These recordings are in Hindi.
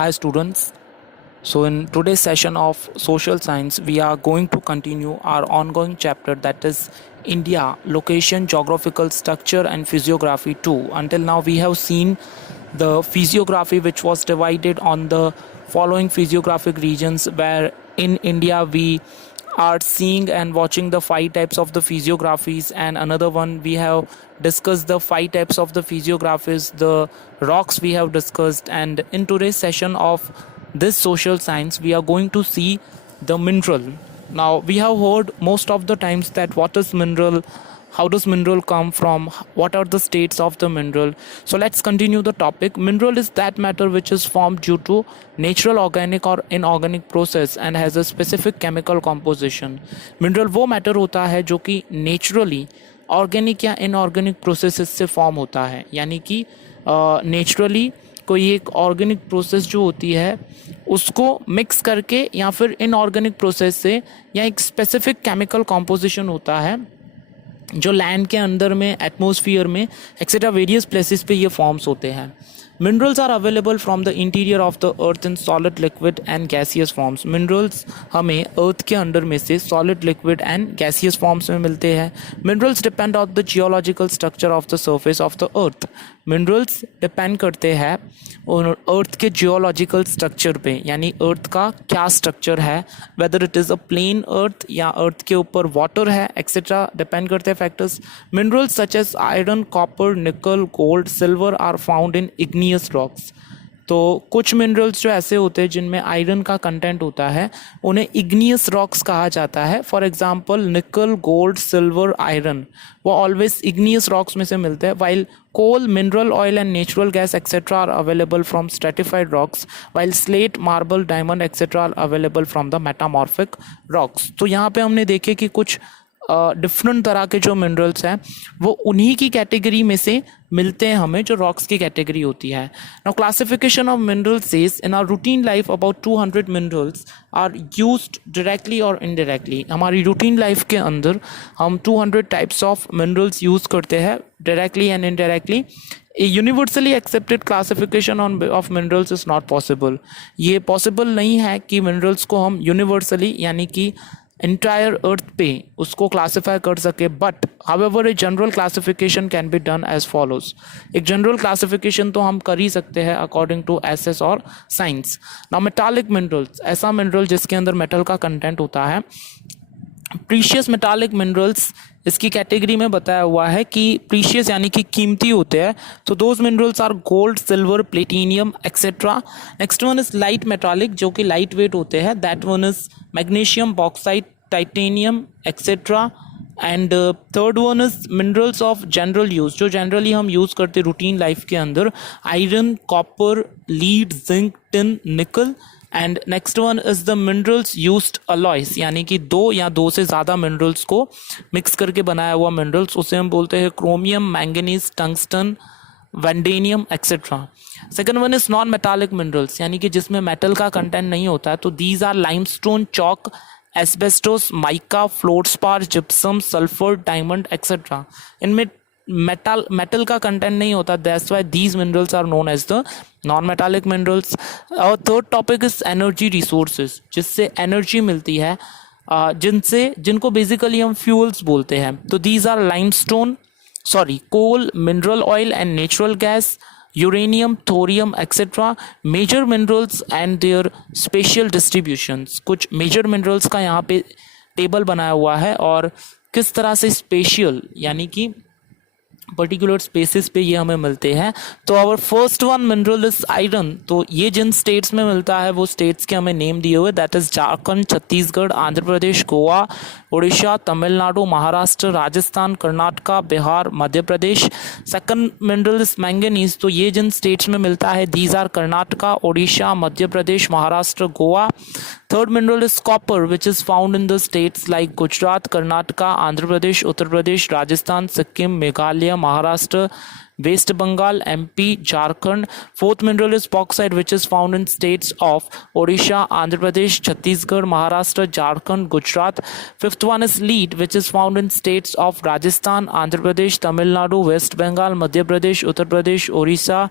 Hi students. So in today's session of social science we are going to continue our ongoing chapter, that is India, location, geographical structure and physiography 2. Until now we have seen the physiography, which was divided on the following physiographic regions, where in India we are seeing and watching the five types of the physiographies, and another one we have discussed the five types of the physiographies, the rocks we have discussed. And in today's session of this social science we are going to see the mineral. Now we have heard most of the times that what is mineral, how does mineral come from, what are the states of the mineral. So let's continue the topic. Mineral is that matter which is formed due to natural, organic or inorganic process and has a specific chemical composition. Mineral वो मैटर होता है जो कि नेचुरली ऑर्गेनिक या इनऑर्गेनिक प्रोसेसेस से फॉर्म होता है, यानी कि नेचुरली कोई एक ऑर्गेनिक प्रोसेस जो होती है उसको मिक्स करके या फिर इनऑर्गेनिक प्रोसेस से, या एक स्पेसिफिक केमिकल कॉम्पोजिशन होता है जो लैंड के अंदर में, एटमॉस्फेयर में एक्सेट्रा वेरियस प्लेसेस पे ये फॉर्म्स होते हैं. Minerals are available from the interior of the earth in solid, liquid and gaseous forms. Minerals हमें अर्थ के अंदर में से solid, liquid and gaseous forms में मिलते हैं. Minerals depend on the geological structure of the surface of the earth. Minerals depend करते हैं अर्थ के जियोलॉजिकल स्ट्रक्चर पे, यानी अर्थ का क्या स्ट्रक्चर है, whether it is a plain earth या अर्थ के ऊपर वाटर है, एक्सेट्रा डिपेंड करते हैं factors. Minerals such as iron, copper, nickel, gold, silver are found in igneous rocks. तो कुछ मिनरल्स जो ऐसे होते हैं जिनमें आयरन का कंटेंट होता है उन्हें इग्नियस रॉक्स कहा जाता है. For example nickel, gold, silver, iron वो ऑलवेज इग्नियस रॉक्स में से मिलते हैं. While coal, mineral oil and natural gas etcetera are available from stratified rocks, while slate, marble, diamond etcetera are available from the metamorphic rocks. तो यहाँ पे हमने देखे कि कुछ डिफरेंट तरह के जो मिनरल्स हैं वो उन्हीं की कैटेगरी में से मिलते हैं हमें जो रॉक्स की कैटेगरी होती है. Now classification of minerals says in our routine life about 200 minerals are used directly और इनडायरेक्टली. हमारी रूटीन लाइफ के अंदर हम 200 टाइप्स ऑफ मिनरल्स यूज़ करते हैं directly and indirectly. A universally accepted classification of minerals is not possible. ये पॉसिबल नहीं है कि मिनरल्स को हम यूनिवर्सली यानी कि इंटायर अर्थ पे उसको क्लासीफाई कर सके. But however a general classification can be done as follows. एक जनरल क्लासिफिकेशन तो हम कर ही सकते हैं अकॉर्डिंग टू एसएस और साइंस. नाउ मेटालिक मिनरल्स, ऐसा मिनरल जिसके अंदर मेटल का कंटेंट होता है. प्रीशियस मेटालिक मिनरल्स, इसकी कैटेगरी में बताया हुआ है कि प्रीशियस यानी कि कीमती होते हैं. तो those minerals are gold, silver, platinum etcetera. Next one is light metallic, जो कि लाइट वेट होते हैं. That one is magnesium, bauxite, titanium etcetera. And third one is minerals of general use, जो जनरली हम यूज़ करते रूटीन लाइफ के अंदर. Iron, copper, lead, zinc, tin, nickel. And next one is the minerals used alloys, यानी कि दो या दो से ज़्यादा मिनरल्स को मिक्स करके बनाया हुआ मिनरल्स, उसे हम बोलते हैं chromium, manganese, tungsten, vanadium etcetera. Second one is non metallic minerals, यानी कि जिसमें मेटल का कंटेंट नहीं होता है. तो these are limestone, chalk, asbestos, mica, fluorspar, gypsum, sulphur, diamond etcetera. इनमें मेटल का कंटेंट नहीं होता. That's why these minerals are known as the non metallic minerals. और third topic is energy resources, जिससे एनर्जी मिलती है, जिनको बेसिकली हम फ्यूल्स बोलते हैं. तो these are limestone, coal, mineral oil and natural gas, uranium, thorium etcetera. Major minerals and their special distributions. कुछ मेजर मिनरल्स का यहाँ पे टेबल बनाया हुआ है और किस तरह से स्पेशल यानी कि पर्टिकुलर स्पेसिस पे ये हमें मिलते हैं. तो our first one mineral is iron. तो ये जिन स्टेट्स में मिलता है वो स्टेट्स के हमें नेम दिए हुए, that is Jharkhand, Chhattisgarh, Andhra Pradesh, Goa, Orissa, Tamil Nadu, Maharashtra, Rajasthan, Karnataka, Bihar, Madhya Pradesh. Second mineral is manganese. तो ये जिन स्टेट्स में मिलता है these are Karnataka, Orissa, Madhya Pradesh, Maharashtra, Goa. Third mineral is copper, which is found in the states like Gujarat, Karnataka, Andhra Pradesh, Uttar Pradesh, Rajasthan, Sikkim, Meghalaya, Maharashtra, West Bengal, MP, Jharkhand. Fourth mineral is bauxite, which is found in states of Odisha, Andhra Pradesh, Chhattisgarh, Maharashtra, Jharkhand, Gujarat. Fifth one is lead, which is found in states of Rajasthan, Andhra Pradesh, Tamil Nadu, West Bengal, Madhya Pradesh, Uttar Pradesh, Orissa,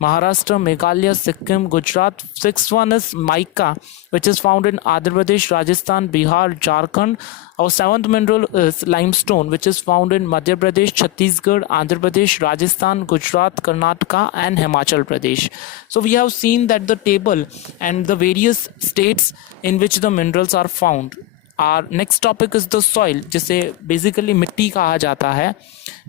Maharashtra, Meghalaya, Sikkim, Gujarat. Sixth one is mica, which is found in Andhra Pradesh, Rajasthan, Bihar, Jharkhand. Our seventh mineral is limestone, which is found in Madhya Pradesh, Chhattisgarh, Andhra Pradesh, Rajasthan, Gujarat, Karnataka, and Himachal Pradesh. So we have seen that the table and the various states in which the minerals are found. Our next topic is the soil, जिसे basically मिट्टी कहा जाता है.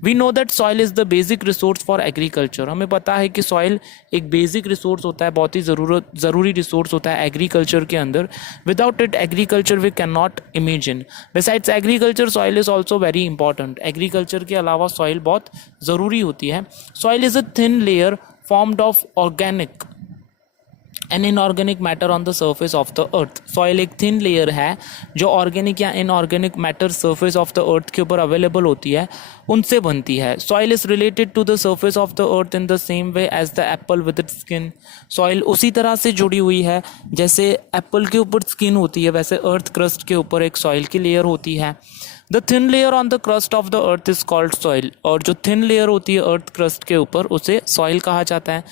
We know that soil is the basic resource for agriculture. हमें पता है कि soil एक basic resource होता है, बहुत ही ज़रूरी resource होता है agriculture के अंदर. Without it, agriculture we cannot imagine. Besides agriculture, soil is also very important. Agriculture के अलावा soil बहुत ज़रूरी होती है. Soil is a thin layer formed of organic an inorganic matter on the surface of the earth. Soil एक थिन लेयर है जो ऑर्गेनिक या inorganic matter surface of the earth के ऊपर अवेलेबल होती है, उनसे बनती है. Soil is related to the surface of the earth in the same way as the apple with its skin. Soil उसी तरह से जुड़ी हुई है जैसे एप्पल के ऊपर स्किन होती है, वैसे अर्थ क्रस्ट के ऊपर एक सॉइल की लेयर होती है. The thin layer on the crust of the earth is called soil. और जो थिन लेयर होती है अर्थ क्रस्ट के ऊपर, उसे सॉइल कहा जाता है.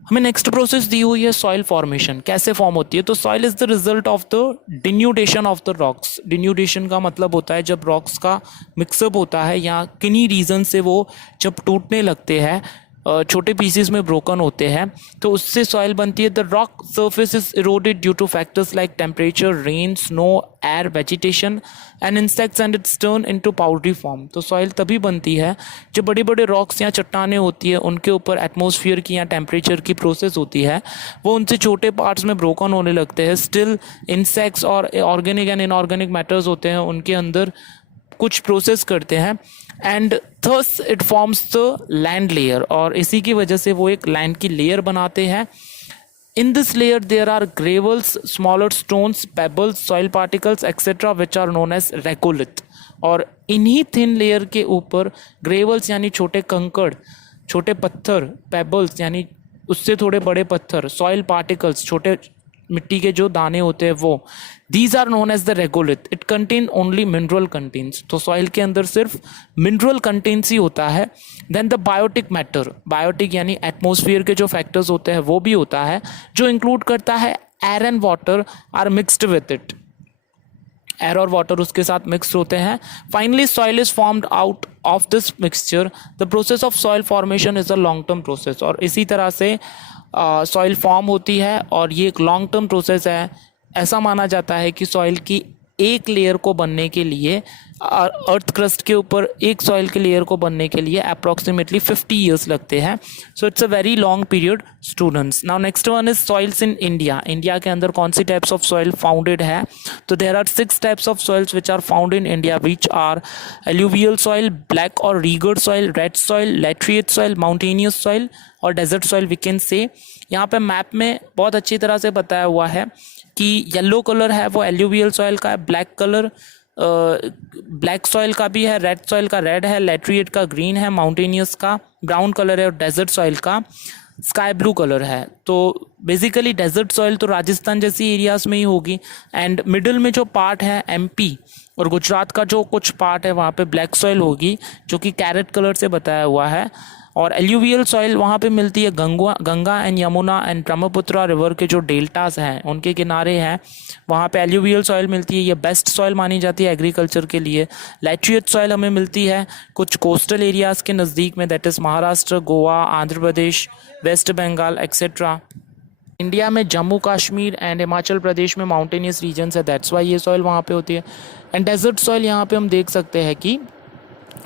हमें नेक्स्ट प्रोसेस दी हुई है सॉइल फॉर्मेशन. कैसे फॉर्म होती है? तो soil is the result of the denudation of the rocks. Denudation का मतलब होता है जब रॉक्स का मिक्सअप होता है या किन्हीं रीज़न से वो जब टूटने लगते हैं, छोटे पीसेस में ब्रोकन होते हैं, तो उससे सॉइल बनती है. The rock surface is eroded due two factors like temperature, rain, snow, air, vegetation and insects and it's turn into powdery form. तो सॉइल तभी बनती है जब बड़े बड़े रॉक्स या चट्टानें होती है, उनके ऊपर एटमॉस्फेयर की या टेम्परेचर की प्रोसेस होती है, वो उनसे छोटे पार्ट्स में ब्रोकन होने लगते हैं. स्टिल इंसेक्ट्स और ऑर्गेनिक एंड इनऑर्गेनिक मैटर्स होते हैं, उनके अंदर कुछ प्रोसेस करते हैं and thus it forms the land layer. और इसी की वजह से वो एक लैंड की लेयर बनाते हैं. In this layer there are gravels, smaller stones, pebbles, soil particles etc. which are known as regolith. और इन्हीं थिन लेयर के ऊपर ग्रेवल्स यानी छोटे कंकड़, छोटे पत्थर, पेबल्स यानी उससे थोड़े बड़े पत्थर, सॉइल पार्टिकल्स छोटे मिट्टी के जो दाने होते हैं वो, these are known as the regolith. It contain only mineral contents. तो सॉइल के अंदर सिर्फ मिनरल कंटेंट्स ही होता है. Then the biotic matter, biotic यानी एटमॉस्फेयर के जो फैक्टर्स होते हैं वो भी होता है, जो इंक्लूड करता है air and water are mixed with it. Air और वाटर उसके साथ मिक्स होते हैं. Finally soil is formed out of this mixture. The process of soil formation is a long term process. और इसी तरह से सॉइल फॉर्म होती है और ये एक लॉन्ग टर्म प्रोसेस है. ऐसा माना जाता है कि सॉइल की एक लेयर को बनने के लिए, अर्थ क्रस्ट के ऊपर एक सॉइल के लेयर को बनने के लिए अप्रॉक्सीमेटली 50 ईयर्स लगते हैं. So it's a very long period students. Now next one is soils in India. India के अंदर कौन सी टाइप्स ऑफ सॉइल फाउंडेड है? तो there are 6 types of soils which are found in India, which are alluvial soil, black और regur soil, red soil, laterite soil, mountainous soil और desert soil we can say. यहाँ पे मैप में बहुत अच्छी तरह से बताया हुआ है कि येलो कलर है वो एल्यूवियल सॉइल का है, ब्लैक कलर ब्लैक सॉइल का भी है, रेड सॉइल का रेड है, लैट्रिएट का ग्रीन है, माउंटेनियस का ब्राउन कलर है और डेजर्ट सॉइल का स्काई ब्लू कलर है. तो बेसिकली डेजर्ट सॉइल तो राजस्थान जैसी एरियाज में ही होगी. एंड मिडिल में जो पार्ट है एमपी और गुजरात का जो कुछ पार्ट है वहाँ पे ब्लैक सॉइल होगी, जो कि कैरेट कलर से बताया हुआ है. और एल्यूवियल सॉइल वहाँ पे मिलती है Ganga and Yamuna and Brahmaputra river के जो डेल्टास हैं उनके किनारे हैं, वहाँ पे एल्यूवियल सॉइल मिलती है. ये बेस्ट सॉइल मानी जाती है एग्रीकल्चर के लिए. लैट्रिएट सॉइल हमें मिलती है कुछ कोस्टल एरियाज़ के नज़दीक में, that is Maharashtra, Goa, Andhra Pradesh, West Bengal etcetera. India में जम्मू कश्मीर एंड हिमाचल प्रदेश में माउंटेनियस रीजन्स है, दैट्स वाई ये सॉइल वहाँ पे होती है. एंड डेजर्ट सॉइल यहाँ पे हम देख सकते हैं कि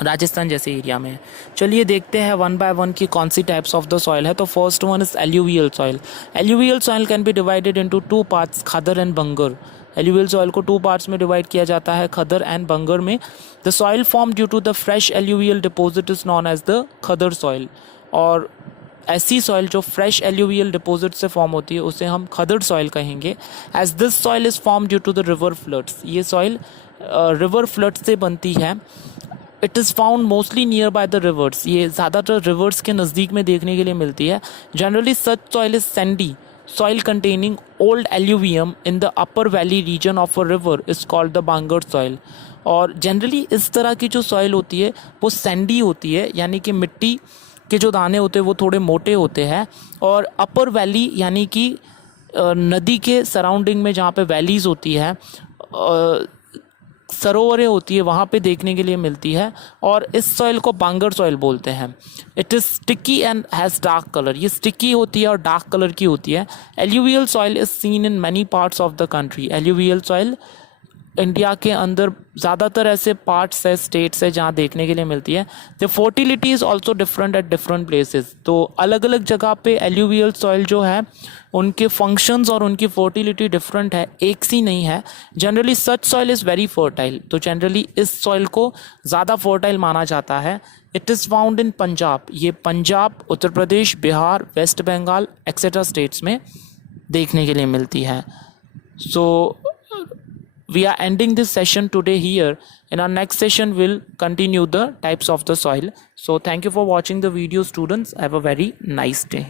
राजस्थान जैसे एरिया में. चलिए देखते हैं वन बाय वन की कौन सी टाइप्स ऑफ द सॉइल है. तो first one is alluvial soil. Alluvial soil can be divided into 2 parts, khaddar and Bangar. Alluvial soil को 2 पार्ट्स में डिवाइड किया जाता है, खदर एंड बंगर में. The soil form due to the fresh alluvial deposit is known as the khadar soil. और ऐसी सॉइल जो फ्रेश एल्यूवियल डिपोजिट से फॉर्म होती है उसे हम खदर सॉइल कहेंगे. As this soil is form due to the river floods. ये सॉइल रिवर फ्लड से बनती है. It is found mostly near by the rivers. ये ज़्यादातर रिवर्स के नज़दीक में देखने के लिए मिलती है. Generally such soil is sandy soil containing old alluvium in the upper valley region of a river is called the bangar soil. और जनरली इस तरह की जो सॉइल होती है वो सैंडी होती है, यानी कि मिट्टी के जो दाने होते हैं वो थोड़े मोटे होते हैं, और अपर वैली यानी कि नदी के सराउंडिंग में जहाँ पे वैलीज़ होती है, सरोवरें होती है, वहाँ पे देखने के लिए मिलती है। और इस सॉइल को बांगर सॉइल बोलते हैं। It is sticky and has dark colour, ये स्टिकी होती है और डार्क कलर की होती है। Alluvial soil is seen in many parts of the country. Alluvial soil India के अंदर ज़्यादातर ऐसे पार्ट्स है, स्टेट्स है जहाँ देखने के लिए मिलती है। The fertility is also different at different places. तो अलग अलग जगह पे एल्यूवियल सॉइल जो है उनके फंक्शंस और उनकी फर्टिलिटी डिफरेंट है, एक सी नहीं है। Generally such soil is very fertile, तो जनरली इस सॉइल को ज़्यादा फर्टाइल माना जाता है। It is found in Punjab, ये पंजाब, उत्तर प्रदेश, बिहार, वेस्ट बंगाल एक्सेट्रा स्टेट्स में देखने के लिए मिलती है। सो we are ending this session today here. In our next session we'll continue the types of the soil. So thank you for watching the video, students. Have a very nice day.